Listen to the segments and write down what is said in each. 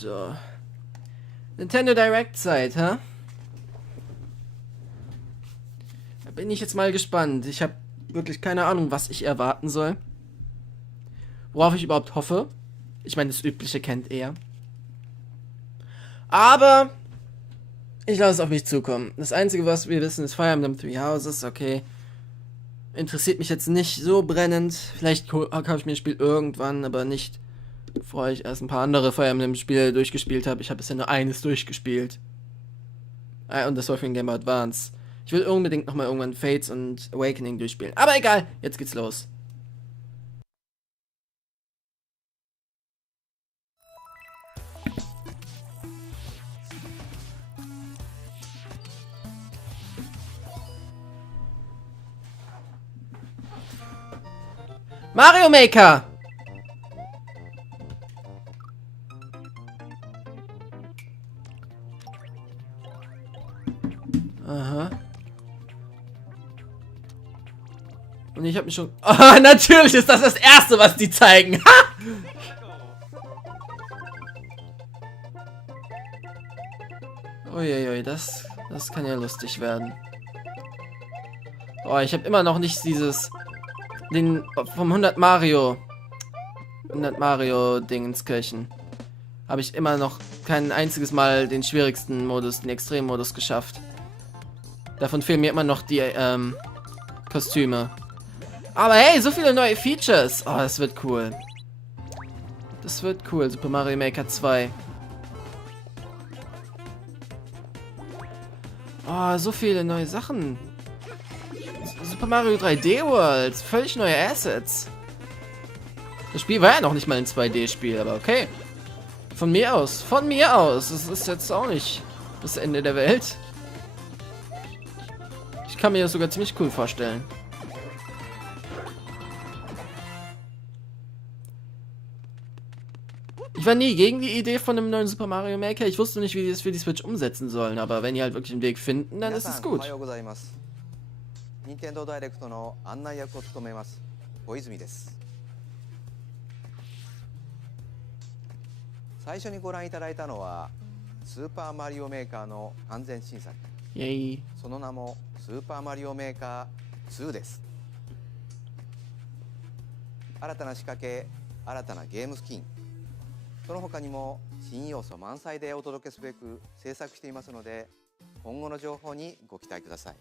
So. Nintendo Direct Zeit, hä? Da bin ich jetzt mal gespannt. Ich habe wirklich keine Ahnung, was ich erwarten soll. Worauf ich überhaupt hoffe. Ich meine, das Übliche kennt er. Aber ich lasse es auf mich zukommen. Das Einzige, was wir wissen, ist Fire Emblem Three Houses. Okay. Interessiert mich jetzt nicht so brennend. Vielleicht kaufe ich mir das Spiel irgendwann, aber nicht, bevor ich erst ein paar andere Fire Emblem Spiele durchgespielt habe. Ich habe bisher nur eines durchgespielt. Und das war für den Game Boy Advance. Ich will unbedingt nochmal irgendwann Fates und Awakening durchspielen. Aber egal, jetzt geht's los. Mario Maker! Aha. Und ich habe mich schon... Oh, natürlich ist das das Erste, was die zeigen. Ha! Uiuiui, das kann ja lustig werden. Oh, ich habe immer noch nicht vom 100 Mario Dingenskirchen. Habe ich immer noch kein einziges Mal den schwierigsten Modus, den Extremmodus geschafft. Davon fehlen mir immer noch die Kostüme. Aber hey, so viele neue Features. Oh, das wird cool. Das wird cool, Super Mario Maker 2. Oh, so viele neue Sachen. Super Mario 3D World. Völlig neue Assets. Das Spiel war ja noch nicht mal ein 2D-Spiel, aber okay. Von mir aus. Von mir aus. Das ist jetzt auch nicht das Ende der Welt. Ich kann mir das sogar ziemlich cool vorstellen. Ich war nie gegen die Idee von einem neuen Super Mario Maker. Ich wusste nicht, wie die es für die Switch umsetzen sollen. Aber wenn die halt wirklich einen Weg finden, dann ist es gut. Nintendo Direct の案内役を務めます小泉です。最初にご覧いただいたのはスーパーマリオメーカーの完全新作。その名もスーパーマリオメーカー2です。新たな仕掛け、新たなゲームスキン、その他にも新要素満載でお届けすべく制作していますので、今後の情報にご期待ください。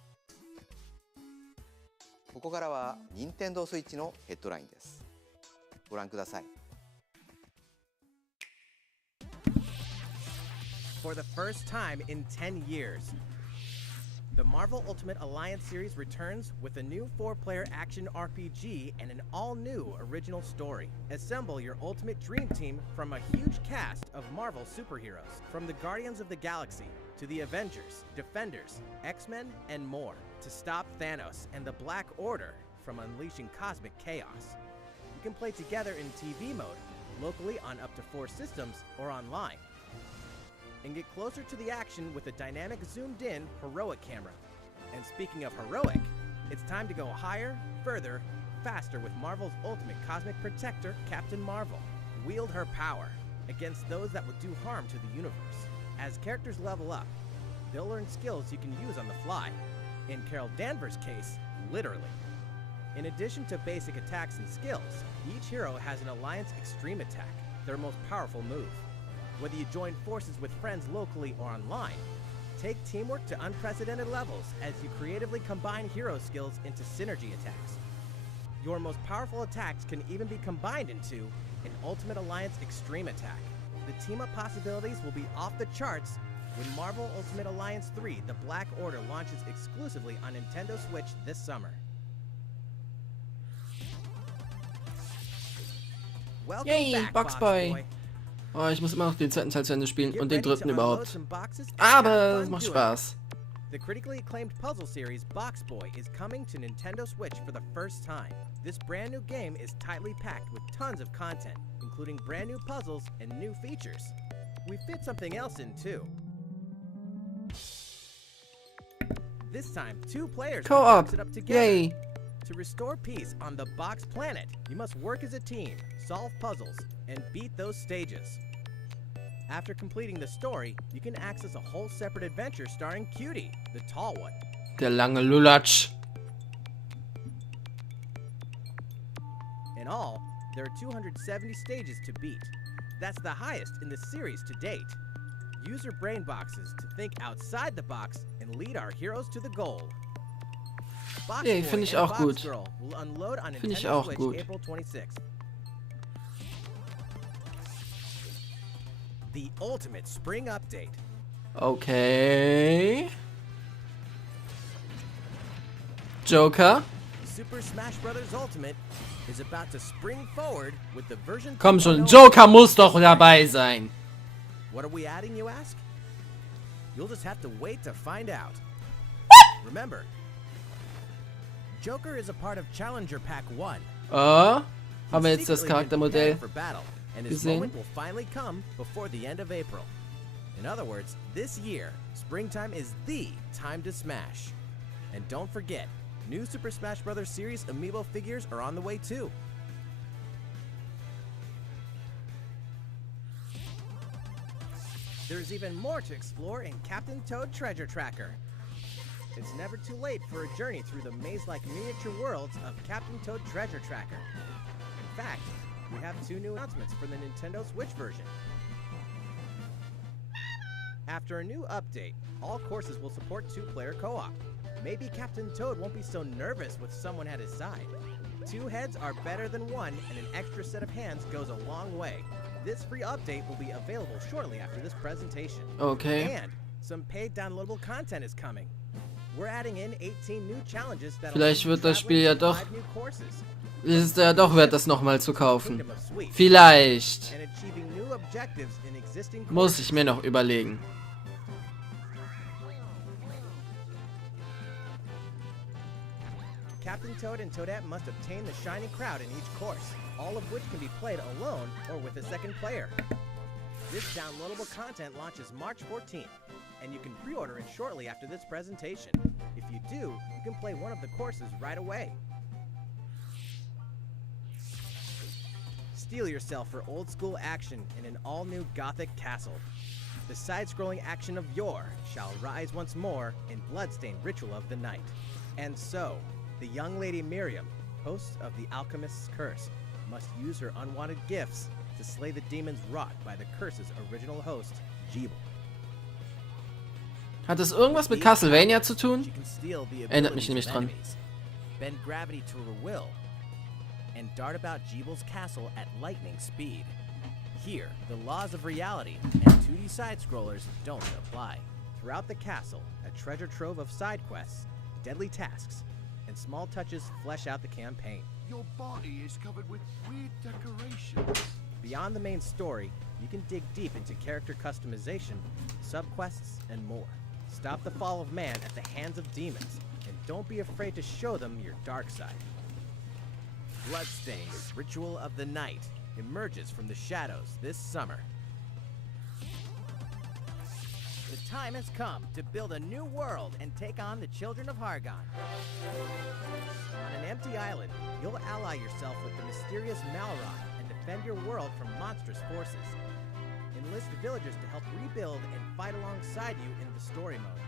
ここからは任天堂スイッチのヘッドラインです。ご覧ください。For the first time in 10 years, the Marvel Ultimate Alliance series returns with a new 4-player action RPG and an all-new original story. Assemble your ultimate dream team from a huge cast of Marvel superheroes, from the Guardians of the Galaxy to the Avengers, Defenders, X-Men, and more, to stop Thanos and the Black Order from unleashing cosmic chaos. You can play together in TV mode, locally on up to 4 systems, or online. And get closer to the action with a dynamic zoomed-in heroic camera. And speaking of heroic, it's time to go higher, further, faster with Marvel's ultimate cosmic protector, Captain Marvel. Wield her power against those that would do harm to the universe. As characters level up, they'll learn skills you can use on the fly. In Carol Danvers' case, literally. In addition to basic attacks and skills, each hero has an Alliance Extreme Attack, their most powerful move. Whether you join forces with friends locally or online, take teamwork to unprecedented levels as you creatively combine hero skills into synergy attacks. Your most powerful attacks can even be combined into an Ultimate Alliance Extreme Attack. The team-up possibilities will be off the charts when Marvel Ultimate Alliance 3: The Black Order launches exclusively on Nintendo Switch this summer. Welcome back, Box Boy. Oh, ich muss immer noch den zweiten Teil zu Ende spielen und den dritten überhaupt. Aber es macht Spaß. The critically acclaimed puzzle series Box Boy is coming to Nintendo Switch for the first time. This brand new game is tightly packed with tons of content, including brand new puzzles and new features. We fit something else in too. This time, 2 players can box it up together. Yay! To restore peace on the Box Planet, you must work as a team, solve puzzles, and beat those stages. After completing the story, you can access a whole separate adventure starring Cutie, the tall one. Der lange Lulatsch. In all, there are 270 stages to beat. That's the highest in the series to date. Use your brain boxes to think outside the box and lead our heroes to the goal. Box Nee, Boy finde ich and auch Box gut. Girl will unload on Finde ich Nintendo auch Switch gut. April 26th. The Ultimate Spring Update. Okay. Joker. Super Smash Bros. Ultimate is about to spring forward with the version. Komm schon, 2.0. Joker muss doch dabei sein. What are we adding, you ask? You'll just have to wait to find out. Remember, Joker is a part of Challenger Pack 1. Haben wir He's jetzt das secretly been Charaktermodell preparing for battle, and his gesehen? moment will finally come before the end of April. In other words, this year, springtime is the time to smash. And don't forget, new Super Smash Bros. Series amiibo figures are on the way too. There's even more to explore in Captain Toad Treasure Tracker. It's never too late for a journey through the maze-like miniature worlds of Captain Toad Treasure Tracker. In fact, we have 2 new announcements for the Nintendo Switch version. After a new update, all courses will support 2-player co-op. Maybe Captain Toad won't be so nervous with someone at his side. 2 heads are better than 1, and an extra set of hands goes a long way. This free update will be available shortly after this presentation. Okay. And some paid downloadable content is coming. We're adding in 18 new challenges that Vielleicht wird das Spiel ja doch. new courses. Ist es ja doch wert, das nochmal zu kaufen. Kingdom of Sweet, Vielleicht. and achieving new objectives in existing Muss courses. ich mir noch überlegen. Captain Toad and Toadette must obtain the Shining Crowd in each course, all of which can be played alone or with a second player. This downloadable content launches March 14th, and you can pre-order it shortly after this presentation. If you do, you can play one of the courses right away. Steel yourself for old-school action in an all-new Gothic castle. The side-scrolling action of yore shall rise once more in bloodstained ritual of the night. And so, the young lady Miriam, host of the Alchemist's Curse, must use her unwanted gifts to slay the demons wrought by the curse's original host, Jeeble. Hat das irgendwas mit Castlevania zu tun? She can steal the Erinnert mich abilities nämlich of dran. enemies, bend gravity to her will, and dart about Jeeble's castle at lightning speed. Here, the laws of reality and 2D side-scrollers don't apply. Throughout the castle, a treasure trove of side quests, deadly tasks, and small touches flesh out the campaign. Your body is covered with weird decorations. Beyond the main story, you can dig deep into character customization, subquests, and more. Stop the fall of man at the hands of demons, and don't be afraid to show them your dark side. Bloodstained Ritual of the Night emerges from the shadows this summer. The time has come to build a new world and take on the children of Hargon. On an empty island, you'll ally yourself with the mysterious Malrod and defend your world from monstrous forces. Enlist villagers to help rebuild and fight alongside you in the story mode.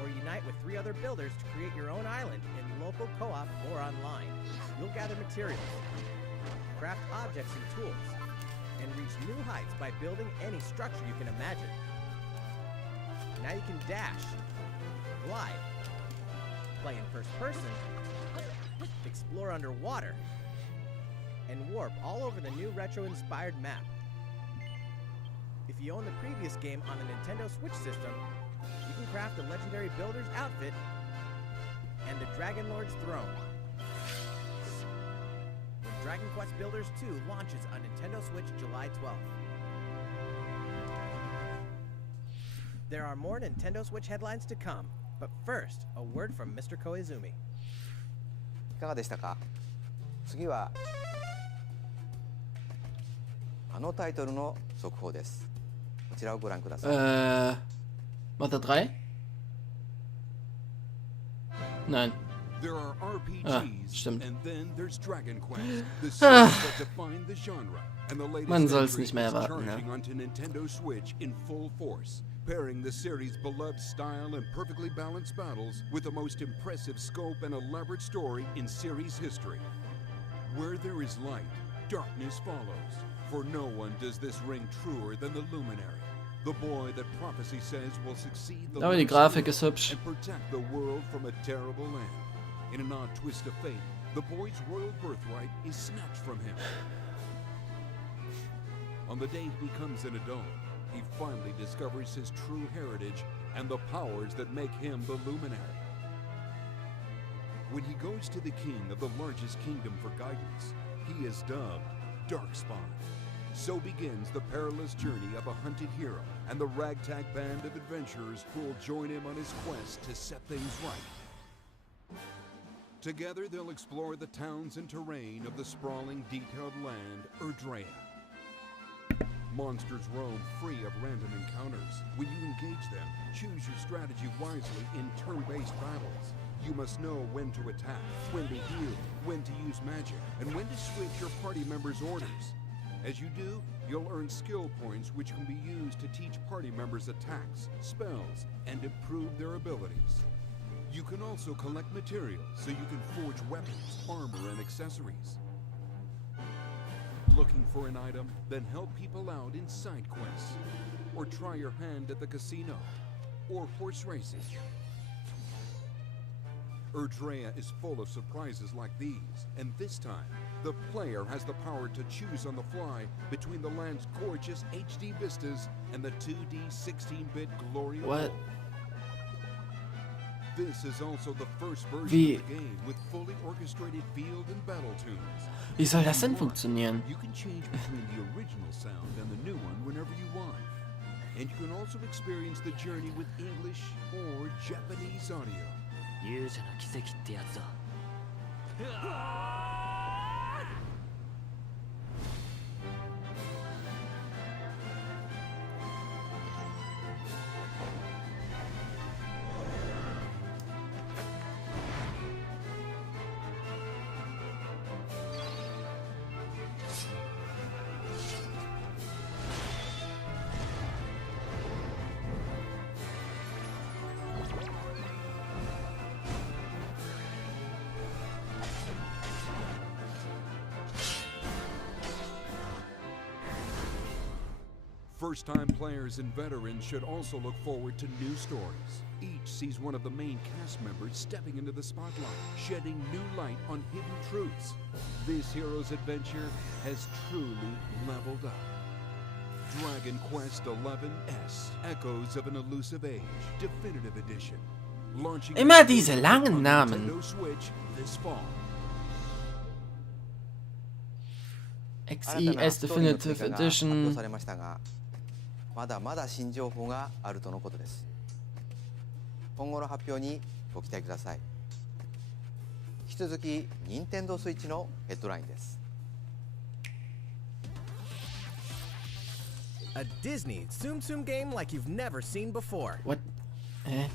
Or unite with 3 other builders to create your own island in local co-op or online. You'll gather materials, craft objects and tools, and reach new heights by building any structure you can imagine. Now you can dash, glide, play in first person, explore underwater, and warp all over the new retro-inspired map. If you own the previous game on the Nintendo Switch system, you can craft the legendary builder's outfit and the Dragon Lord's throne. When Dragon Quest Builders 2 launches on Nintendo Switch July 12th. There are more Nintendo Switch headlines to come, but first, a word from Mr. Koizumi. いかがでしたか。次はあのタイトルの速報です。こちらをご覧ください。Macht er 3? Nein. There are RPGs, stimmt. and then there's Dragon Quest, the series that defined the genre. And the latest Man soll's entry nicht mehr is erwarten, charging ja. onto Nintendo Switch in full force, pairing the series' beloved style and perfectly balanced battles with the most impressive scope and elaborate story in series history. Where there is light, darkness follows. For no one does this ring truer than the Luminary, the boy that prophecy says will succeed the Aber die last Grafik hero ist hübsch. and protect the world from a terrible land. In an odd twist of fate, the boy's royal birthright is snatched from him. On the day he becomes an adult, he finally discovers his true heritage and the powers that make him the Luminary. When he goes to the king of the largest kingdom for guidance, he is dubbed Darkspawn. So begins the perilous journey of a hunted hero and the ragtag band of adventurers who will join him on his quest to set things right. Together they'll explore the towns and terrain of the sprawling, detailed land, Erdrea. Monsters roam free of random encounters. When you engage them, choose your strategy wisely in turn-based battles. You must know when to attack, when to heal, when to use magic, and when to switch your party members' orders. As you do, you'll earn skill points which can be used to teach party members attacks, spells, and improve their abilities. You can also collect materials so you can forge weapons, armor, and accessories. Looking for an item? Then help people out in side quests. Or try your hand at the casino. Or horse racing. Erdrea is full of surprises like these, and this time, the player has the power to choose on the fly between the land's gorgeous HD vistas and the 2D 16-bit glory of What? old. This is also the first version Wie- of the game with fully orchestrated field and battle tunes. Wie soll das denn funktionieren? You can change between the original sound and the new one whenever you want. And you can also experience the journey with English or Japanese audio. 勇者の奇跡ってやつだ。 First-time players and veterans should also look forward to new stories. Each sees one of the main cast members stepping into the spotlight, shedding new light on hidden truths. This hero's adventure has truly leveled up. Dragon Quest XI, Echoes of an Elusive Age, Definitive Edition. Launching Immer diese langen on Namen. Nintendo Switch this fall. XES Definitive 発表 Edition. されましたが、まだまだ新情報があるとのことです。今後の発表にご期待ください。引き続き、任天堂スイッチのヘッドラインです。 A Disney Tsum Tsum game like you've never seen before. What? Hä?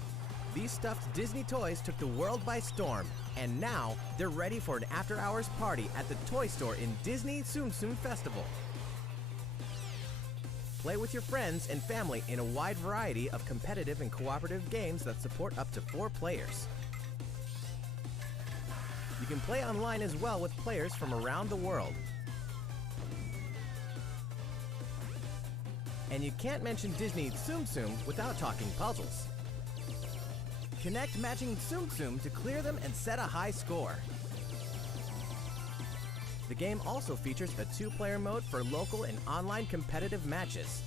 These stuffed Disney toys took the world by storm, and now they're ready for an after-hours party at the toy store in Disney Tsum Tsum Festival. Play with your friends and family in a wide variety of competitive and cooperative games that support up to 4 players. You can play online as well with players from around the world. And you can't mention Disney Tsum Tsum without talking puzzles. Connect matching Tsum Tsum to clear them and set a high score. The game also features a 2-player mode for local and online competitive matches.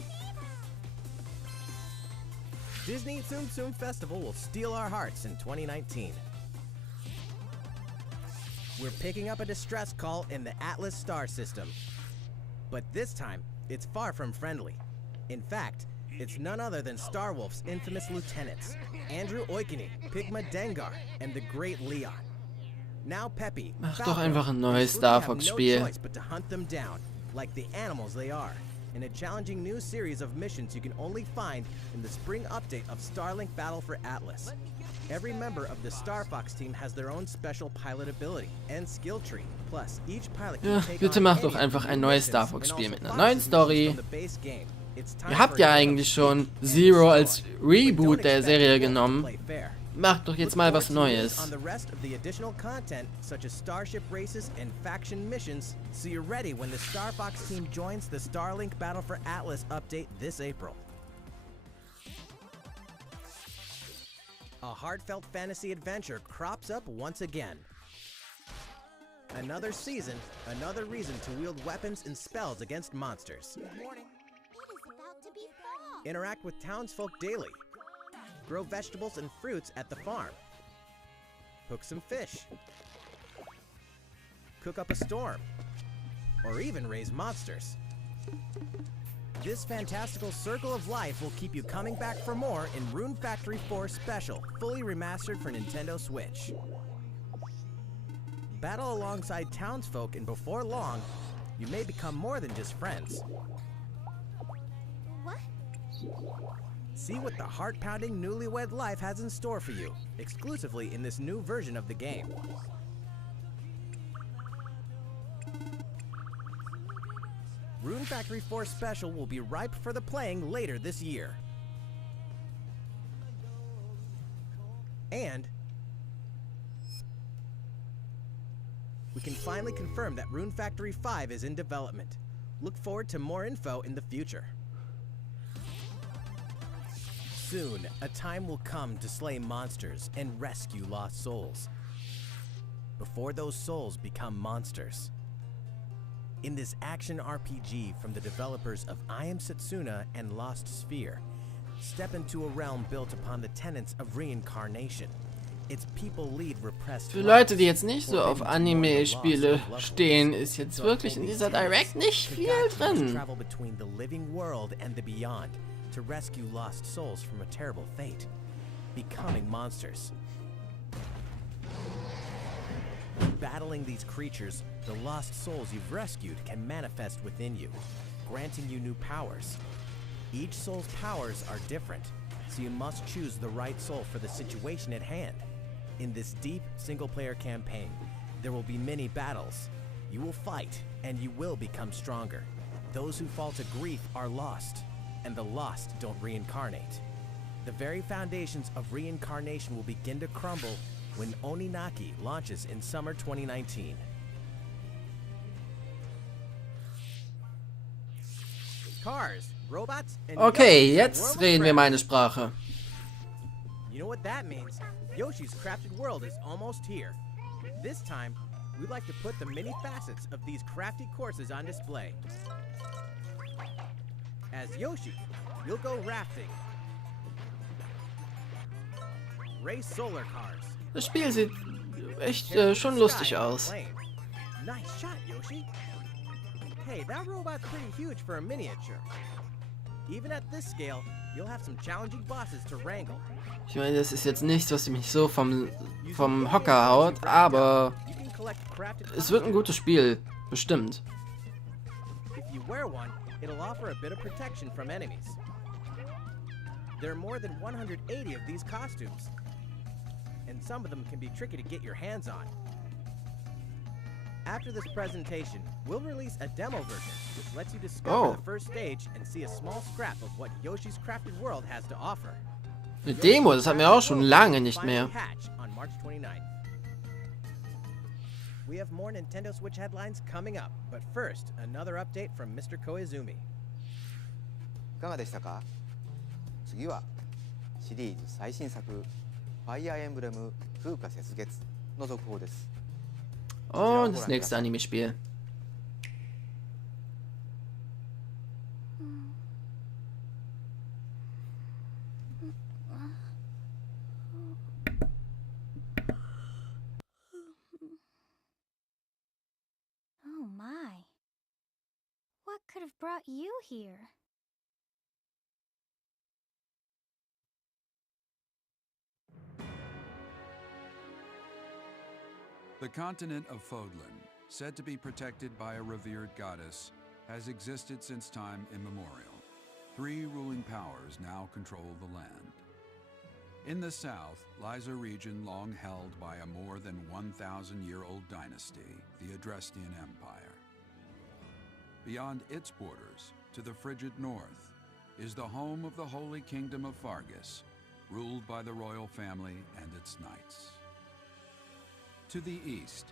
Disney Tsum Tsum Festival will steal our hearts in 2019. We're picking up a distress call in the Atlas star system. But this time, it's far from friendly. In fact, it's none other than Starwolf's infamous lieutenants, Andrew Oikini, Pigma Dengar, and the Great Leon. Now Mach doch einfach ein neues Star Fox Spiel. But to hunt them down, like the animals they are. in a challenging new series of missions you can only find in the spring update of Starlink Battle for Atlas. Every member of the Star Fox team has their own special pilot ability and skill tree. Plus, each pilot can take Bitte on macht any doch of einfach the ein new neues missions Star Fox and Spiel also mit einer classes neuen missions Story. from the base game. It's time Ihr habt for ja a game of eigentlich schon speed and Zero als story. But don't Reboot der expect Serie people to genommen. play fair. Macht doch jetzt Look mal forward was to news Neues. on the rest of the additional content, such as starship races and faction missions, so you're ready when the Star Fox team joins the Starlink Battle for Atlas update this April. A heartfelt fantasy adventure crops up once again. Another season, another reason to wield weapons and spells against monsters. It is about to be fall. Interact with townsfolk daily. Grow vegetables and fruits at the farm. Hook some fish. Cook up a storm. Or even raise monsters. This fantastical circle of life will keep you coming back for more in Rune Factory 4 Special, fully remastered for Nintendo Switch. Battle alongside townsfolk, and before long, you may become more than just friends. What? See what the heart-pounding newlywed life has in store for you, exclusively in this new version of the game. Rune Factory 4 Special will be ripe for the playing later this year. And we can finally confirm that Rune Factory 5 is in development. Look forward to more info in the future. Soon, a time will come to slay monsters and rescue lost souls. Before those souls become monsters. In this action RPG from the developers of I Am Setsuna and Lost Sphere, step into a realm built upon the tenets of reincarnation. Its people lead repressed Für Leute, die jetzt nicht so auf Anime-Spiele stehen, ist jetzt wirklich in dieser Direct nicht viel drin. Travel between the living world and the beyond to rescue lost souls from a terrible fate, becoming monsters. Battling these creatures, the lost souls you've rescued can manifest within you, granting you new powers. Each soul's powers are different, so you must choose the right soul for the situation at hand. In this deep single-player campaign, there will be many battles. You will fight, and you will become stronger. Those who fall to grief are lost, and the lost don't reincarnate. The very foundations of reincarnation will begin to crumble when Oninaki launches in summer 2019. Cars, robots, and Okay, Yoshi, jetzt World of reden wir Crafts. meine Sprache. You know what that means? Yoshi's Crafted World is almost here. This time, we'd like to put the many facets of these crafty courses on display. As Yoshi, you'll go rafting, race solar cars, Das Spiel sieht echt schon lustig aus. Nice shot, Yoshi. Hey, that robot's pretty huge for a miniature. Even at this scale, you'll have some challenging bosses to wrangle. Ich meine, das ist jetzt nichts, was mich so vom Hocker haut, aber You can collect crafted es wird ein gutes Spiel, bestimmt. If you wear one, it'll offer a bit of protection from enemies. There are more than 180 of these costumes, and some of them can be tricky to get your hands on. After this presentation, we'll release a demo version, which lets you discover the first stage and see a small scrap of what Yoshi's Crafted World has to offer. Eine Demo, das hatten wir auch schon lange nicht mehr. Hatch on March 29th. We have more Nintendo Switch headlines coming up, but first, another update from Mr. Koizumi. いかがでしたか？次はシリーズ最新作ファイアーエンブレム風化雪月の続報です。 Und das nächste Anime-Spiel. Oh my. What could have brought you here? The continent of Fodlan, said to be protected by a revered goddess, has existed since time immemorial. 3 ruling powers now control the land. In the south lies a region long held by a more than 1,000-year-old dynasty, the Adrestian Empire. Beyond its borders, to the frigid north, is the home of the Holy Kingdom of Fargus, ruled by the royal family and its knights. To the east,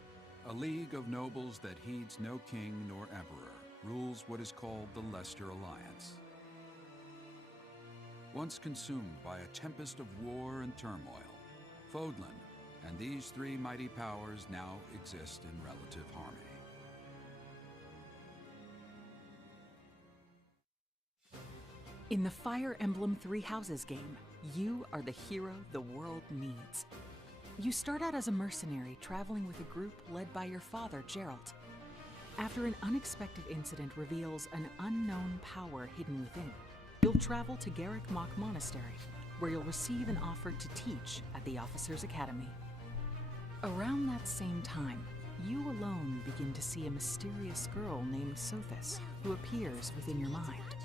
a league of nobles that heeds no king nor emperor rules what is called the Leicester Alliance. Once consumed by a tempest of war and turmoil, Fodlan and these 3 mighty powers now exist in relative harmony. In the Fire Emblem Three Houses game, you are the hero the world needs. You start out as a mercenary traveling with a group led by your father, Geralt. After an unexpected incident reveals an unknown power hidden within, you'll travel to Garrick Mach Monastery, where you'll receive an offer to teach at the Officers' Academy. Around that same time, you alone begin to see a mysterious girl named Sothis, who appears within your mind.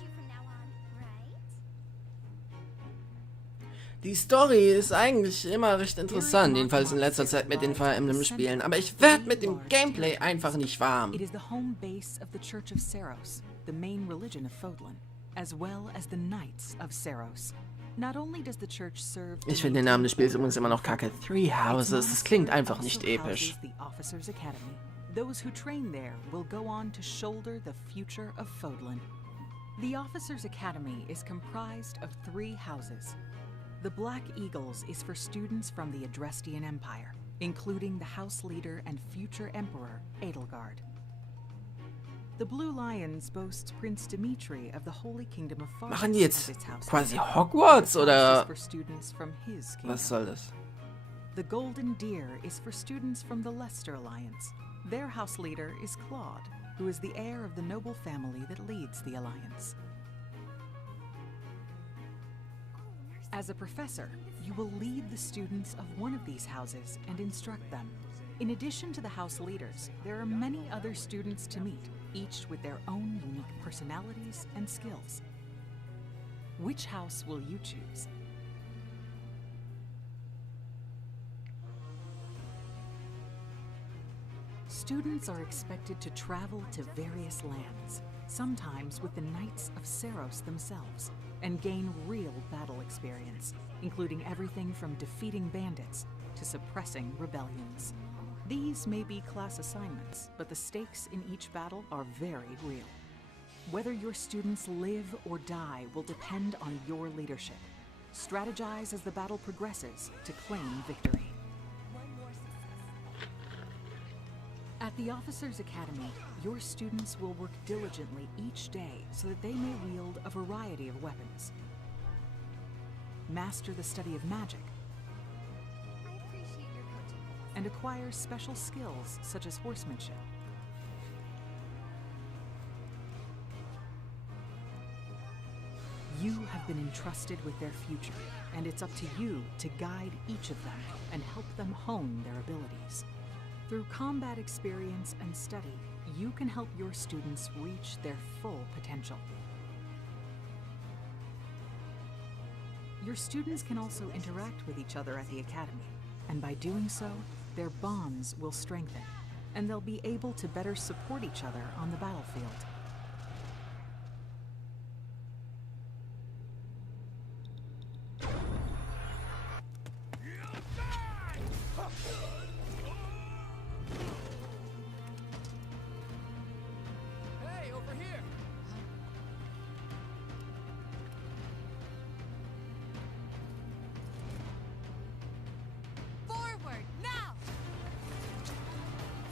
Die Story ist eigentlich immer recht interessant, jedenfalls in letzter Zeit mit den Fire Emblem Spielen, aber ich werde mit dem Gameplay einfach nicht warm. It is the home base of the Church of Seiros, the main religion of Fodlan, as well as the Knights of Seiros. Not only does the church serve Ich finde den Namen des Spiels übrigens immer noch kacke. Three Houses, das klingt einfach nicht episch. The Officers' Academy. Those who train there will go on to shoulder the future of Fodlan. The Officers' Academy is comprised of 3 houses. The Black Eagles is for students from the Adrestian Empire, including the house leader and future emperor, Edelgard. The Blue Lions boasts Prince Dimitri of the Holy Kingdom of Fargus Machen die as jetzt its house quasi leader. Hogwarts oder For students from his kingdom. was soll das? The Golden Deer is for students from the Leicester Alliance. Their house leader is Claude, who is the heir of the noble family that leads the Alliance. As a professor, you will lead the students of one of these houses and instruct them. In addition to the house leaders, there are many other students to meet, each with their own unique personalities and skills. Which house will you choose? Students are expected to travel to various lands, sometimes with the Knights of Seiros themselves, and gain real battle experience, including everything from defeating bandits to suppressing rebellions. These may be class assignments, but the stakes in each battle are very real. Whether your students live or die will depend on your leadership. Strategize as the battle progresses to claim victory. At the Officers' Academy, your students will work diligently each day so that they may wield a variety of weapons. Master the study of magic, and acquire special skills such as horsemanship. You have been entrusted with their future, and it's up to you to guide each of them and help them hone their abilities. Through combat experience and study, you can help your students reach their full potential. Your students can also interact with each other at the Academy, and by doing so, their bonds will strengthen, and they'll be able to better support each other on the battlefield.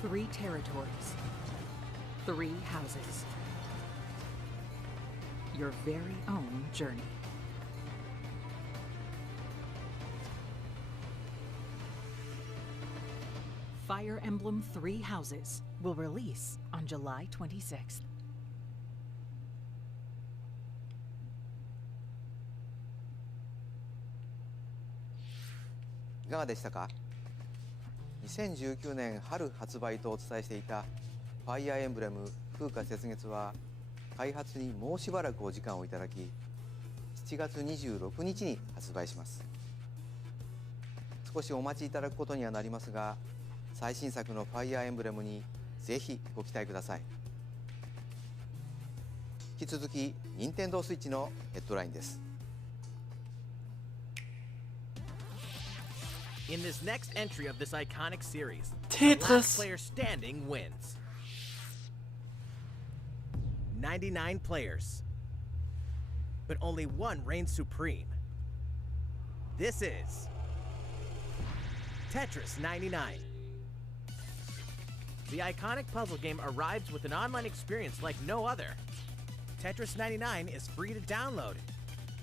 Three territories, 3 houses, your very own journey. Fire Emblem Three Houses will release on July 26th. いかがでしたか。2019年春発売とお伝えしていた「ファイアーエンブレム風化雪月」は開発にもうしばらくお時間をいただき、7月26日に発売します。少しお待ちいただくことにはなりますが、最新作のファイアーエンブレムにぜひご期待ください。引き続き、任天堂スイッチのヘッドラインです。In this next entry of this iconic series, the Tetris. last player standing wins. 99 players, but only one reigns supreme. This is Tetris 99. The iconic puzzle game arrives with an online experience like no other. Tetris 99 is free to download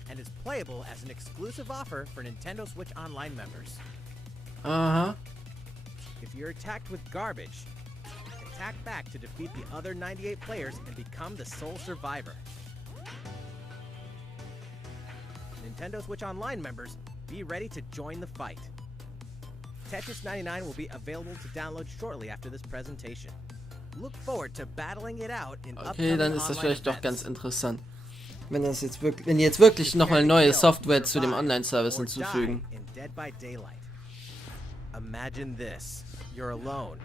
and is playable as an exclusive offer for Nintendo Switch Online members. Aha. If you're attacked with garbage, attack back to defeat the other 98 players and become the sole survivor. Nintendo Switch Online members, be ready to join the fight. Tetris 99 will be available to download shortly after this presentation. Look forward to battling it out in Okay, upcoming dann ist das online vielleicht doch ganz events. interessant. Wenn das jetzt wirklich, wenn die jetzt wirklich nochmal neue Software zu dem Online-Service Or die hinzufügen. in Dead by Daylight. Imagine this. You're alone,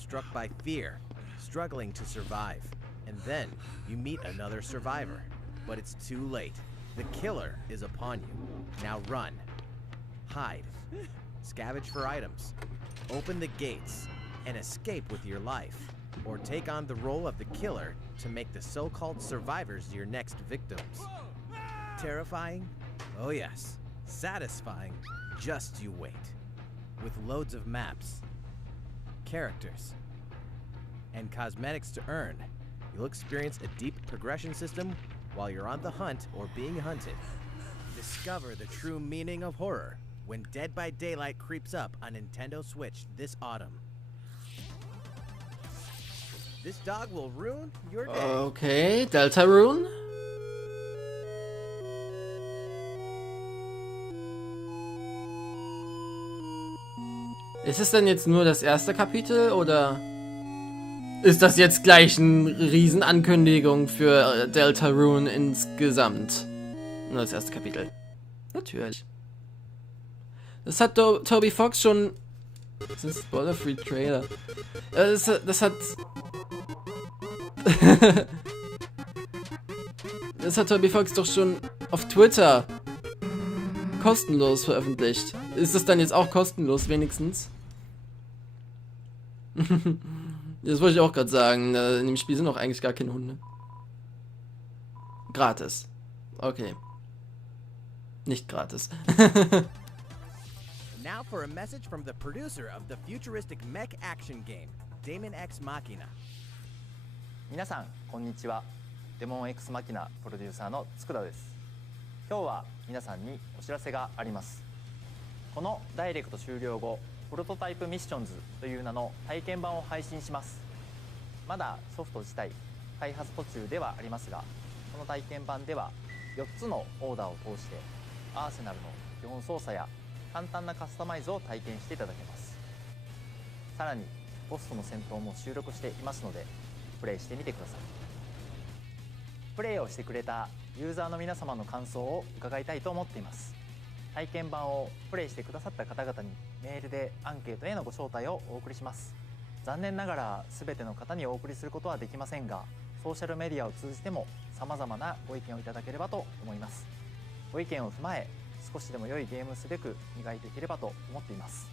struck by fear, struggling to survive. And then you meet another survivor. But it's too late. The killer is upon you. Now run. Hide. Scavenge for items. Open the gates and escape with your life. Or take on the role of the killer to make the so-called survivors your next victims. Terrifying? Oh yes. Satisfying? Just you wait. With loads of maps, characters, and cosmetics to earn, you'll experience a deep progression system while you're on the hunt or being hunted. Discover the true meaning of horror when Dead by Daylight creeps up on Nintendo Switch this autumn. This dog will ruin your day. Okay, Deltarune. Ist es denn jetzt nur das erste Kapitel oder ist das jetzt gleich eine Riesenankündigung für Deltarune insgesamt? Nur das erste Kapitel. Natürlich. Das hat Toby Fox schon... Das ist ein Spoiler-Free Trailer. Das hat... Das hat Toby Fox doch schon auf Twitter kostenlos veröffentlicht. Ist das dann jetzt auch kostenlos wenigstens? Das wollte ich auch gerade sagen. In dem Spiel sind doch eigentlich gar keine Hunde. Gratis. Okay. Nicht gratis. Now for a message from the producer of the futuristic mech action game, Daemon X Machina. 皆さんこんにちは。デモン X マキナプロデューサーの佃です。今日は皆さんにお知らせがあります。このダイレクト終了後、プロトタイプミッションズという名の体験版を配信します。まだソフト自体開発途中ではありますが、この体験版では4つのオーダーを通してアーセナルの基本操作や簡単なカスタマイズを体験していただけます。さらにボスとの戦闘も収録していますので、プレイしてみてください。プレイをしてくれたユーザーの皆様の感想を伺いたいと思っています。体験版をプレイしてくださった方々にメールでアンケートへのご招待をお送りします。残念ながら全ての方にお送りすることはできませんが、ソーシャルメディアを通じても様々なご意見をいただければと思います。ご意見を踏まえ、少しでも良いゲームをすべく磨いていければと思っています。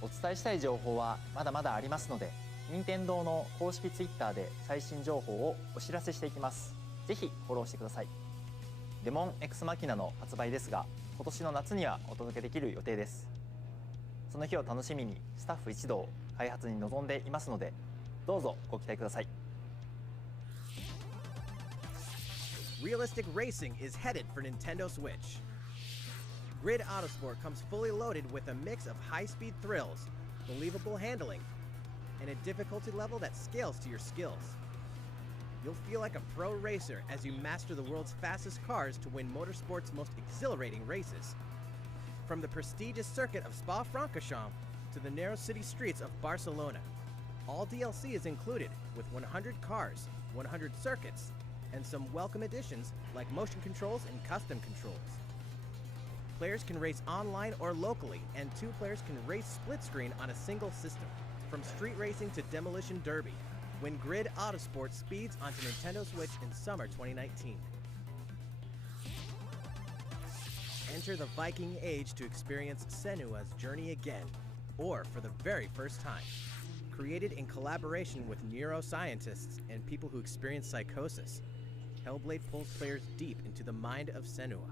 お伝えしたい情報はまだまだありますので、任天堂の公式 Twitter で最新情報をお知らせしていきます。ぜひフォローしてください。デモン X マキナの発売ですが、今年の夏にはお届けできる予定です。その日を楽しみにスタッフ一同開発に臨んでいますので、どうぞご期待ください。Realistic racing is headed for Nintendo Switch. Grid Autosport comes fully loaded with a mix of high-speed thrills, believable handling, and a difficulty level that scales to your skills. You'll feel like a pro racer as you master the world's fastest cars to win motorsport's most exhilarating races. From the prestigious circuit of Spa-Francorchamps to the narrow city streets of Barcelona, all DLC is included with 100 cars, 100 circuits, and some welcome additions like motion controls and custom controls. Players can race online or locally, and 2 players can race split screen on a single system. From street racing to demolition derby, when Grid Autosport speeds onto Nintendo Switch in summer 2019. Enter the Viking Age to experience Senua's journey again, or for the very first time. Created in collaboration with neuroscientists and people who experience psychosis, Hellblade pulls players deep into the mind of Senua.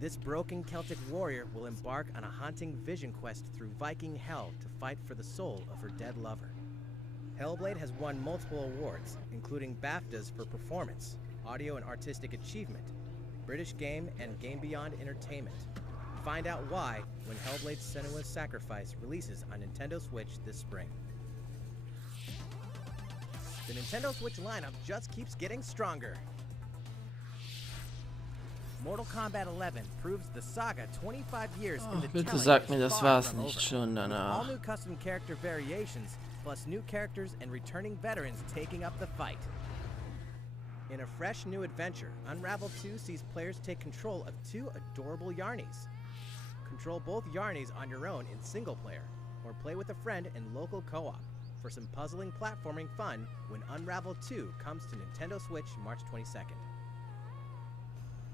This broken Celtic warrior will embark on a haunting vision quest through Viking hell to fight for the soul of her dead lover. Hellblade has won multiple awards, including BAFTAs for performance, audio and artistic achievement, British Game and Game Beyond Entertainment. Find out why when Hellblade Senua's Sacrifice releases on Nintendo Switch this spring. The Nintendo Switch lineup just keeps getting stronger. Mortal Kombat 11 proves the saga 25 years in the Bitte telling sag is mir, das far war's from nicht over. schon With all danach. new custom character variations, plus new characters and returning veterans taking up the fight. In a fresh new adventure, Unravel 2 sees players take control of 2 adorable Yarnies. Control both Yarnies on your own in single player, or play with a friend in local co-op for some puzzling platforming fun when Unravel 2 comes to Nintendo Switch March 22nd.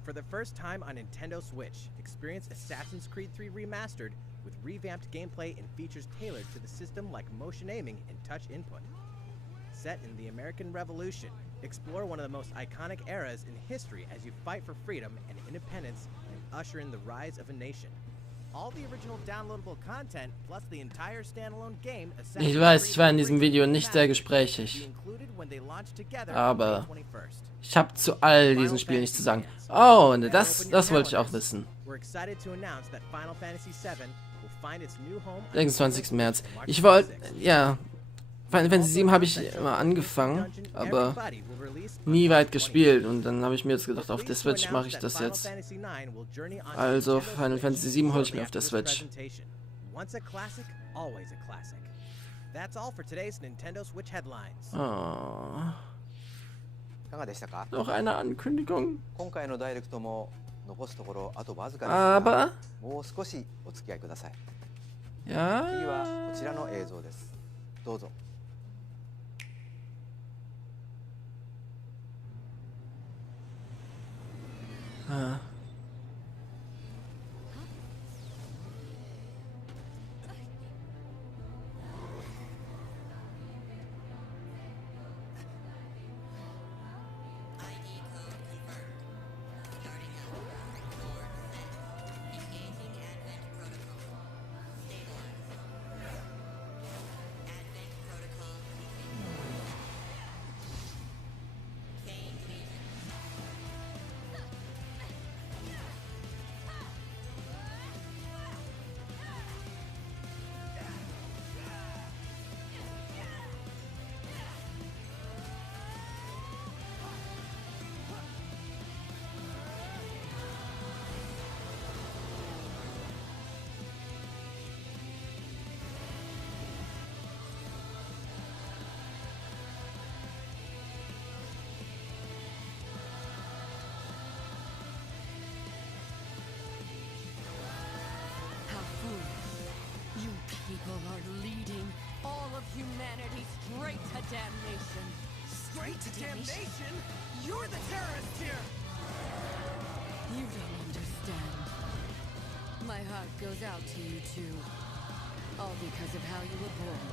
For the first time on Nintendo Switch, experience Assassin's Creed 3 Remastered with revamped gameplay and features tailored to the system like motion aiming and touch input. Set in the American Revolution, explore one of the most iconic eras in history as you fight for freedom and independence and usher in the rise of a nation. All the original downloadable content plus the entire standalone game Assassin's Ich weiß, ich war in Creed diesem Video 3 nicht sehr Remastered gesprächig. will be included when they launch together Aber on May 21st. ich habe zu all diesen Spielen nichts zu sagen. Oh, und das wollte ich auch wissen. We're excited to announce that Final Fantasy VII will find its new home on 26. März. March Ich wollte, 26th. ja, Final Fantasy Also 7 habe ich announced that immer angefangen, Dungeon aber Everybody will release on nie March weit 20th. gespielt. Und dann habe ich mir jetzt gedacht, auf der Pleased to Switch mache ich announce das that Final jetzt. Fantasy IX will journey onto Also Nintendo Final Switch Fantasy 7 hole ich mir shortly auf der after this Switch. presentation. Once a classic, always a classic. That's all for today's Nintendo Switch headlines. Oh, いかがでしたか？ noch eine Ankündigung. 今回のダイレクトも残すところあとわずかです Aber, が、もう少しお付き合いください。次は ja. こちらの映像です。どうぞ。Ah. How foolish. You people are leading all of humanity straight to damnation. Straight to damnation? You're the terrorist here! You don't understand. My heart goes out to you too. All because of how you were born.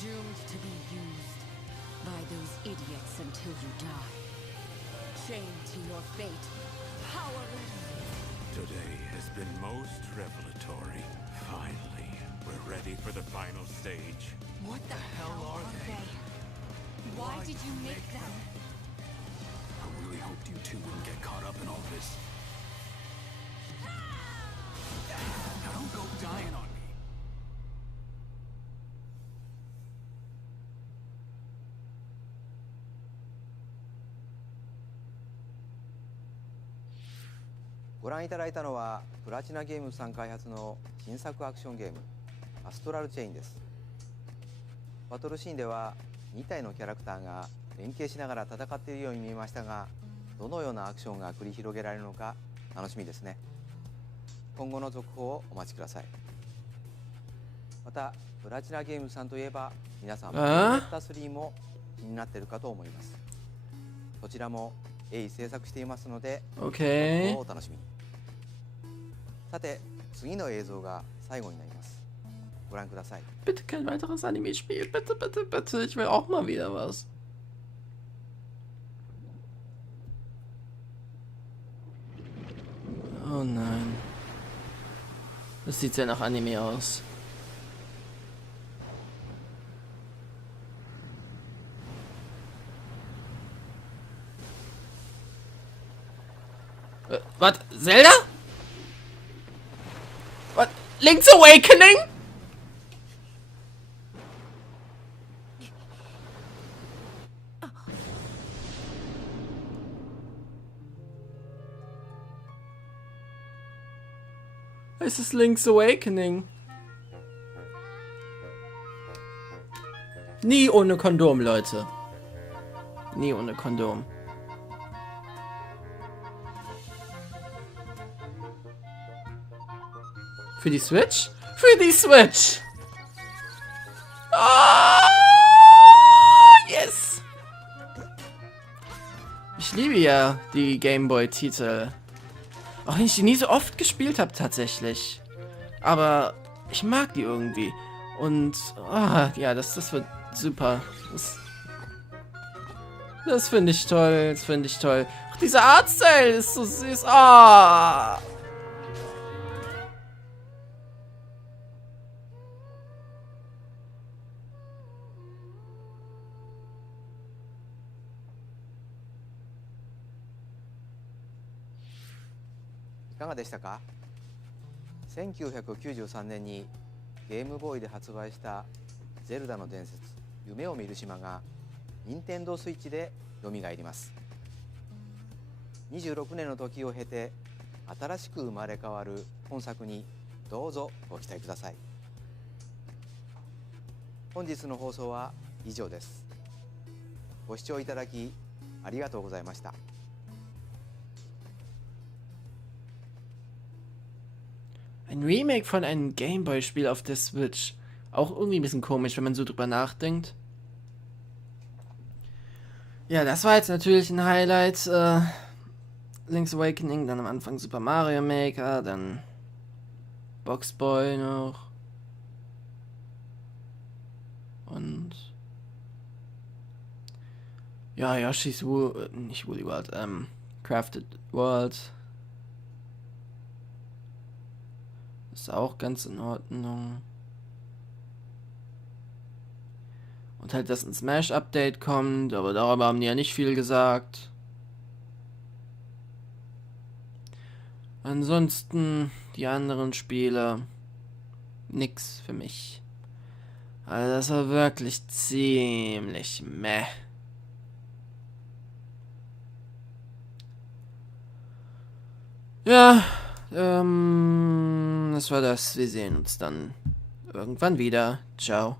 Doomed to be used by those idiots until you die. Chained to your fate. Powerless. Today has been most revelatory. Finally, we're ready for the final stage. What the hell are they? Why did you make them? I really hoped you two wouldn't get caught up in all this. Now don't go dying on me.「ご覧いただいたのはプラチナゲームさん開発の新作アクションゲームアストラルチェインです。バトルシーンでは2体のキャラクターが連携しながら戦っているように見えましたが、どのようなアクションが繰り広げられるのか楽しみですね。今後の続報をお待ちください。またプラチナゲームズさんといえば皆さんもベッタ3も気になっているかと思います。こちらも鋭意制作していますので、続報をお楽しみに。さて次の映像が最後になります。ご覧ください。 Bitte kein weiteres Anime-Spiel. Bitte, bitte, bitte. Ich will auch mal wieder was. Oh nein. Das sieht sehr nach Anime aus. Was? Zelda? Was? Link's Awakening? Es ist Link's Awakening. Nie ohne Kondom, Leute. Nie ohne Kondom. Für die Switch? Für die Switch! Oh, yes! Ich liebe ja die Gameboy-Titel. Auch wenn ich die nie so oft gespielt habe, tatsächlich. Aber ich mag die irgendwie. Und, ja, das wird super. Das finde ich toll, das finde ich toll. Ach, dieser Artstyle ist so süß. Ah!いかがでしたか。1993年にゲームボーイで発売した「ゼルダの伝説夢を見る島」が任天堂スイッチでよみがえります。26年の時を経て新しく生まれ変わる本作にどうぞご期待ください。本日の放送は以上です。ご視聴いただきありがとうございました。Ein Remake von einem Gameboy-Spiel auf der Switch. Auch irgendwie ein bisschen komisch, wenn man so drüber nachdenkt. Ja, das war jetzt natürlich ein Highlight. Link's Awakening, dann am Anfang Super Mario Maker, dann Boxboy noch. Und ja, Yoshi's nicht Woolly World, Crafted World. Ist auch ganz in Ordnung. Und halt, dass ein Smash-Update kommt, aber darüber haben die ja nicht viel gesagt. Ansonsten, die anderen Spiele, nix für mich. Also das war wirklich ziemlich meh. Ja, das war das. Wir sehen uns dann irgendwann wieder. Ciao.